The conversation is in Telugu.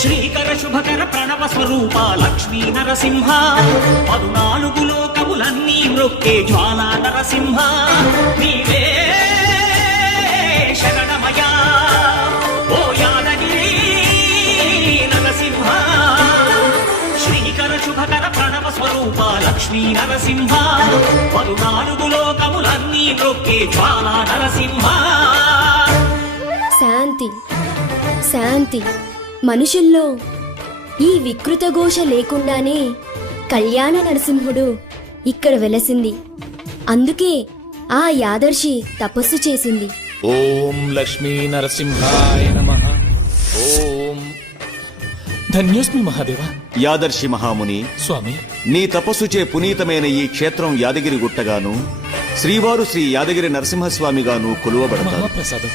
శ్రీకర శుభకర ప్రణవ స్వరూప లక్ష్మీ నరసింహ 14 లోకములన్నీ మ్రొక్కే జ్వాలా నరసింహ నీవే శరణమయా ఓ యాదగిరి నరసింహ శ్రీకర శుభకర ప్రణవ స్వరూప లక్ష్మీ నరసింహ 14 లోకములన్నీ మ్రొక్కే జ్వాలా నరసింహ. శాంతి శాంతి. మనుషుల్లో ఈ వికృత ఘోష లేకుండానే కళ్యాణ నరసింహుడు ఇక్కడ వెలసింది. అందుకే ఆ యాదర్శి తపస్సు చేసింది. ఓం లక్ష్మీ నరసింహాయ నమః. ఓం ధన్యోస్మి మహాదేవ. యాదర్శి మహాముని స్వామి, నీ తపస్సుచే పునీతమైన ఈ క్షేత్రం యాదగిరి గుట్టగాను శ్రీవారు శ్రీ యాదగిరి నరసింహస్వామిగాను కొలువబడతారు. మహాప్రసాదం.